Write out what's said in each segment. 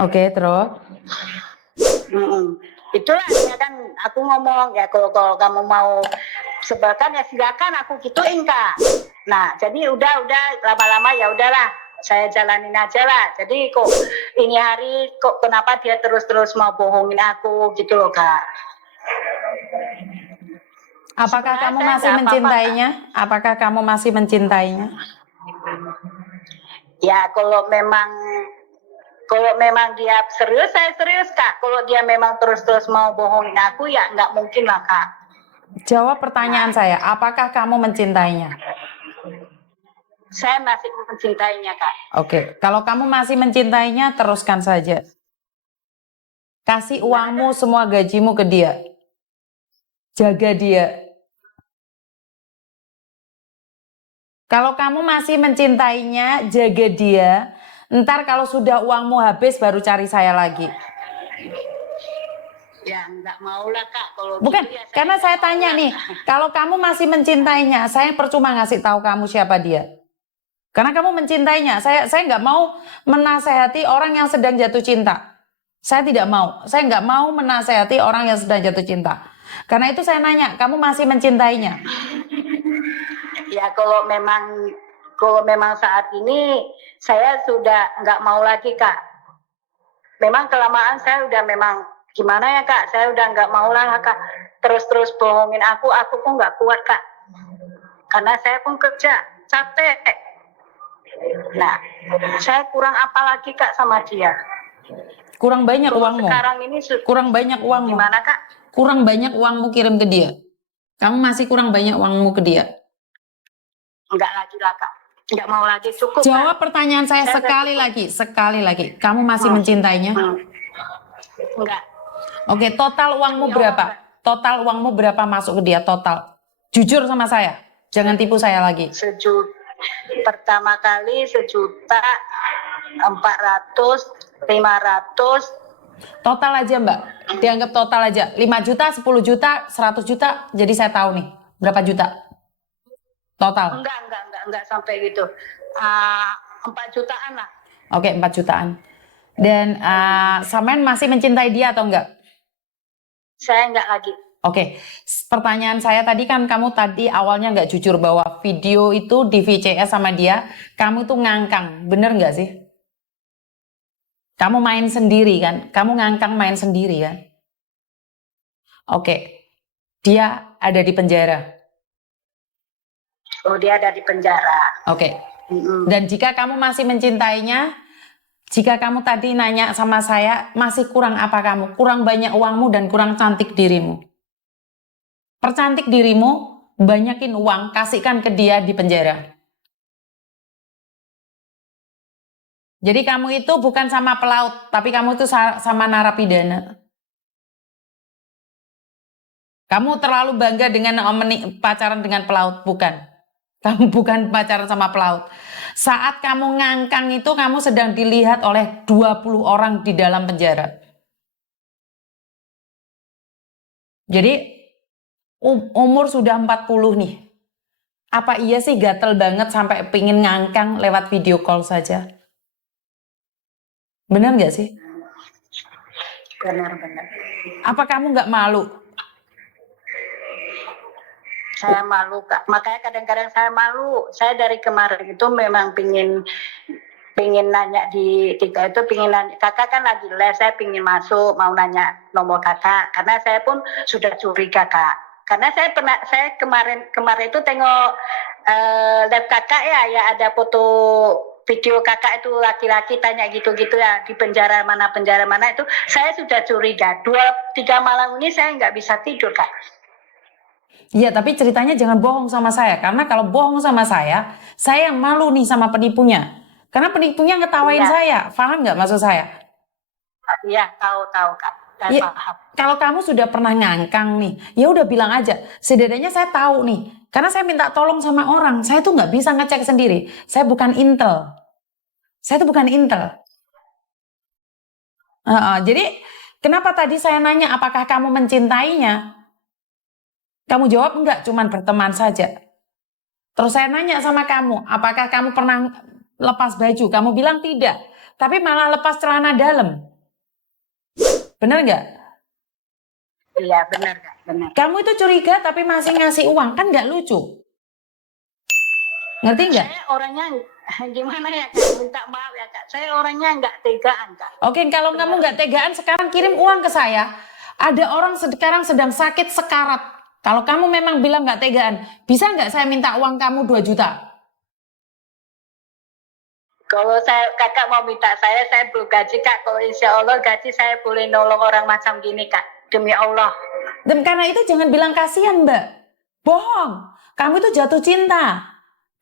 Oke, terus? Itulah ya kan aku ngomong ya kalau kamu mau sebarkan ya silakan aku gituin Kak. Nah jadi udah lama-lama ya udahlah saya jalanin aja lah. Jadi kok ini hari kok kenapa dia terus mau bohongin aku gitu loh Kak. Apakah Sebenarnya kamu saya masih nggak apa-apa, mencintainya? Apakah kamu masih mencintainya? Ya kalau memang dia serius, saya serius Kak. Kalau dia memang terus mau bohongin aku ya nggak mungkin lah Kak. Jawab pertanyaan saya, apakah kamu mencintainya? Saya masih mencintainya Kak. Oke, kalau kamu masih mencintainya, teruskan saja. Kasih uangmu, semua gajimu ke dia. Jaga dia. Kalau kamu masih mencintainya, jaga dia. Ntar kalau sudah uangmu habis, baru cari saya lagi. Ya nggak mau lah Kak. Kalau Bukan, gitu ya karena saya tanya lah, nih, Kak. kalau kamu masih mencintainya, saya percuma ngasih tahu kamu siapa dia. Karena kamu mencintainya, saya nggak mau menasehati orang yang sedang jatuh cinta. Saya tidak mau, saya nggak mau menasehati orang yang sedang jatuh cinta. Karena itu saya nanya, kamu masih mencintainya? Ya kalau memang saat ini saya sudah nggak mau lagi Kak. Memang kelamaan saya udah memang gimana ya Kak, saya udah nggak mau lah Kak. Terus bohongin aku pun nggak kuat Kak. Karena saya pun kerja capek. Nah, saya kurang apa lagi Kak sama dia? Kurang banyak Kalau uangmu. sekarang ini Kurang banyak uangmu. Gimana Kak? Kurang banyak uangmu kirim ke dia. Kamu masih kurang banyak uangmu ke dia. Enggak lagi lah Kak. Enggak mau lagi, cukup Jawab Kak. pertanyaan saya sekali lagi. Kamu masih mencintainya? Enggak. Oke, total uangmu berapa? Total uangmu berapa masuk ke dia total? Jujur sama saya. Jangan tipu saya lagi. Pertama kali 1.400.000, 500. Total aja Mbak. Dianggap total aja. 5 juta, 10 juta, 100 juta. Jadi saya tahu nih. Berapa juta? Total. Enggak sampai gitu. 4 jutaan lah. Oke, 4 jutaan. Dan Samen masih mencintai dia atau enggak? Saya enggak lagi. Oke, pertanyaan saya tadi kan kamu tadi awalnya nggak jujur bahwa video itu di VCS sama dia, kamu tuh ngangkang, bener nggak sih? Kamu main sendiri kan? Kamu ngangkang main sendiri kan? Oke, dia ada di penjara. Oh, dia ada di penjara. Oke. Dan jika kamu masih mencintainya, jika kamu tadi nanya sama saya, masih kurang apa kamu? Kurang banyak uangmu dan kurang cantik dirimu. Percantik dirimu, banyakin uang, kasihkan ke dia di penjara. Jadi kamu itu bukan sama pelaut, tapi kamu itu sama narapidana. Kamu terlalu bangga dengan pacaran dengan pelaut, bukan. Kamu bukan pacaran sama pelaut. Saat kamu ngangkang itu kamu sedang dilihat oleh 20 orang di dalam penjara. Jadi umur sudah 40 nih. Apa iya sih gatel banget sampai pingin ngangkang lewat video call saja? Benar nggak sih? Benar. Apa kamu nggak malu? Saya malu Kak. Makanya kadang-kadang saya malu. Saya dari kemarin itu memang pingin nanya di TikTok itu, pingin nanya, kakak kan lagi les, saya pingin masuk, mau nanya nomor kakak, karena saya pun sudah curiga Kak, karena saya kemarin itu tengok live kakak ya ada foto video kakak itu laki-laki tanya gitu-gitu ya, di penjara mana itu, saya sudah curiga. 2-3 malam ini saya nggak bisa tidur Kak. Iya, tapi ceritanya jangan bohong sama saya, karena kalau bohong sama saya yang malu nih sama penipunya. Karena penipunya ngetawain saya, paham nggak maksud saya? Iya, tahu Kak. Saya paham. Kalau kamu sudah pernah ngangkang nih, ya udah bilang aja. Setidaknya saya tahu nih, karena saya minta tolong sama orang, saya tuh nggak bisa ngecek sendiri. Saya bukan intel. Saya tuh bukan intel. Jadi kenapa tadi saya nanya apakah kamu mencintainya? Kamu jawab enggak, cuman berteman saja. Terus saya nanya sama kamu, apakah kamu pernah lepas baju? Kamu bilang tidak. tapi malah lepas celana dalam. Bener nggak? Iya benar Kak, benar. Kamu itu curiga tapi masih ngasih uang, kan nggak lucu. Ngerti nggak? Saya orangnya gimana ya Kak, minta maaf ya Kak, saya orangnya nggak tegaan Kak. Oke, kalau kamu nggak tegaan, sekarang kirim uang ke saya. Ada orang sekarang sedang sakit sekarat. Kalau kamu memang bilang nggak tegaan, bisa nggak saya minta uang kamu 2 juta? Kalau kakak mau minta saya belum gaji Kak. Kalau insya Allah gaji saya boleh nolong orang macam gini Kak. Demi Allah. Dan karena itu jangan bilang kasihan Mbak. Bohong. Kamu itu jatuh cinta.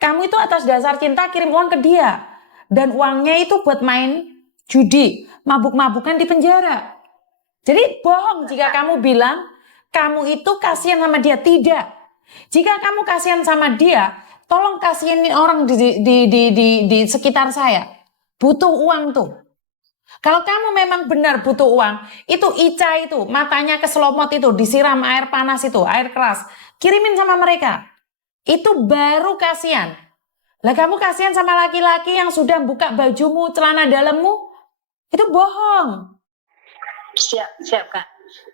Kamu itu atas dasar cinta kirim uang ke dia. Dan uangnya itu buat main judi. Mabuk-mabukan di penjara. Jadi bohong jika kamu bilang kamu itu kasihan sama dia. Tidak. Jika kamu kasihan sama dia, tolong kasihin orang di sekitar saya. Butuh uang tuh. Kalau kamu memang benar butuh uang, itu Ica itu, matanya keselomot itu, disiram air panas itu, air keras. Kirimin sama mereka. Itu baru kasihan. Lah kamu kasihan sama laki-laki yang sudah buka bajumu, celana dalammu, itu bohong. Siap Kak.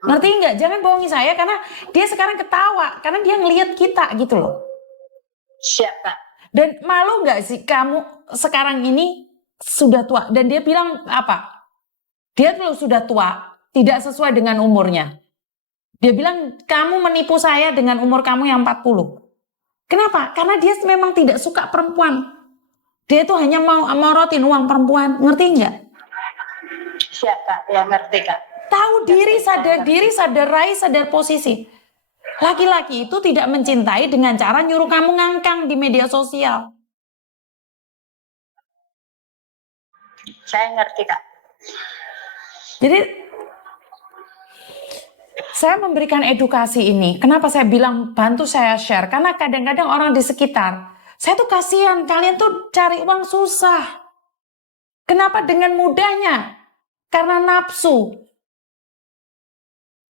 Ngerti nggak? Jangan bohongi saya karena dia sekarang ketawa, karena dia ngelihat kita gitu loh. Siap Kak. Dan malu nggak sih kamu sekarang ini sudah tua? Dan dia bilang apa? Dia kalau sudah tua, tidak sesuai dengan umurnya. Dia bilang, kamu menipu saya dengan umur kamu yang 40. Kenapa? Karena dia memang tidak suka perempuan. Dia itu hanya mau morotin uang perempuan. Ngerti nggak? Siap Kak, ya ngerti Kak. Tahu diri, sadar rai, sadar posisi. Laki-laki itu tidak mencintai dengan cara nyuruh kamu ngangkang di media sosial. Saya ngerti Kak. Jadi saya memberikan edukasi ini. Kenapa saya bilang bantu saya share? Karena kadang-kadang orang di sekitar, saya tuh kasihan, kalian tuh cari uang susah. Kenapa dengan mudahnya? Karena nafsu.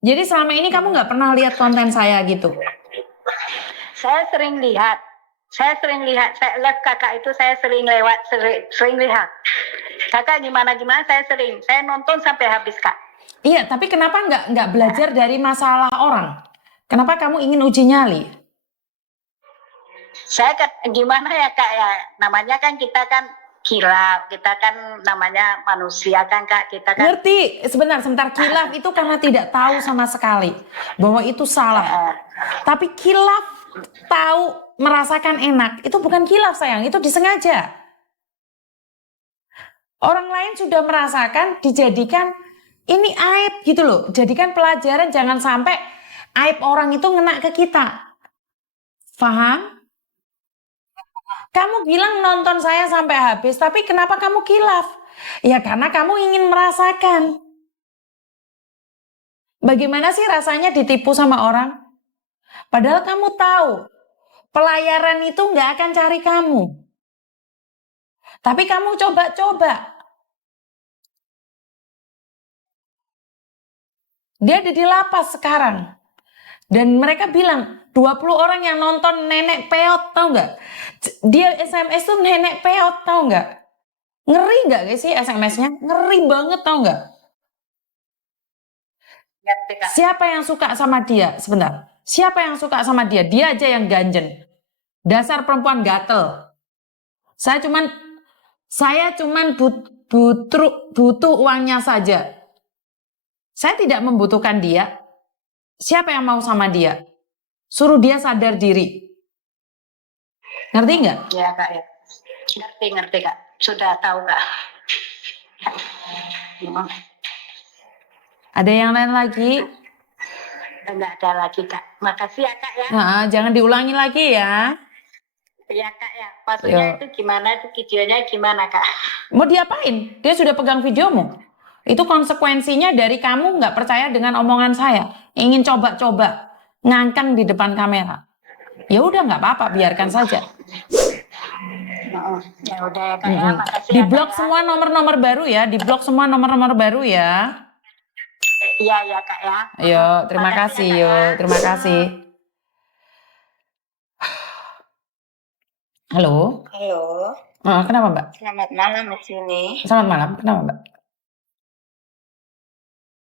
Jadi selama ini kamu nggak pernah lihat konten saya gitu? Saya sering lihat. Saya live kakak itu saya sering lewat, sering lihat. Kakak gimana saya sering. Saya nonton sampai habis Kak. Iya, tapi kenapa nggak belajar dari masalah orang? Kenapa kamu ingin uji nyali? Saya gimana ya Kak ya, namanya kan kita kan kilaf, kita kan namanya manusia kan Kak, kita kan. Ngerti, sebentar, kilaf itu karena tidak tahu sama sekali bahwa itu salah. Tapi kilaf tahu, merasakan enak, itu bukan kilaf sayang, itu disengaja. Orang lain sudah merasakan, dijadikan ini aib gitu loh. Jadikan pelajaran, jangan sampai aib orang itu ngena ke kita. Paham? Kamu bilang nonton saya sampai habis, tapi kenapa kamu kilaf? Ya karena kamu ingin merasakan. Bagaimana sih rasanya ditipu sama orang? Padahal kamu tahu, pelayaran itu nggak akan cari kamu. Tapi kamu coba-coba. Dia ada di lapas sekarang. Dan mereka bilang, 20 orang yang nonton nenek peot, tahu nggak? Dia SMS tuh nenek peot, tahu nggak? Ngeri nggak sih SMS-nya? Ngeri banget, tahu nggak? Siapa yang suka sama dia? Sebentar. Siapa yang suka sama dia? Dia aja yang ganjen. Dasar perempuan gatel. Saya cuman butuh uangnya saja. Saya tidak membutuhkan dia. Siapa yang mau sama dia? Suruh dia sadar diri. Ngerti nggak? Ya Kak ya. Ngerti Kak. Sudah tahu Kak. Ada yang lain lagi? Enggak ada lagi Kak. Makasih ya Kak ya. Nah, jangan diulangi lagi ya. Iya Kak ya. Maksudnya itu gimana? Itu videonya gimana Kak? Mau diapain? Dia sudah pegang videomu. Itu konsekuensinya dari kamu nggak percaya dengan omongan saya. Ingin coba-coba ngangkang di depan kamera. Ya udah nggak apa-apa, biarkan saja. Ya udah ya Kak ya. Makasih Di ya, blok Kak, ya. semua nomor-nomor baru ya. Di blok semua nomor-nomor baru ya. Iya ya Kak ya. Yo, terima kasih ya, Kak, ya. terima kasih. Halo. Halo. Kenapa Mbak? Selamat malam Mas Yuni. Selamat malam. Kenapa Mbak?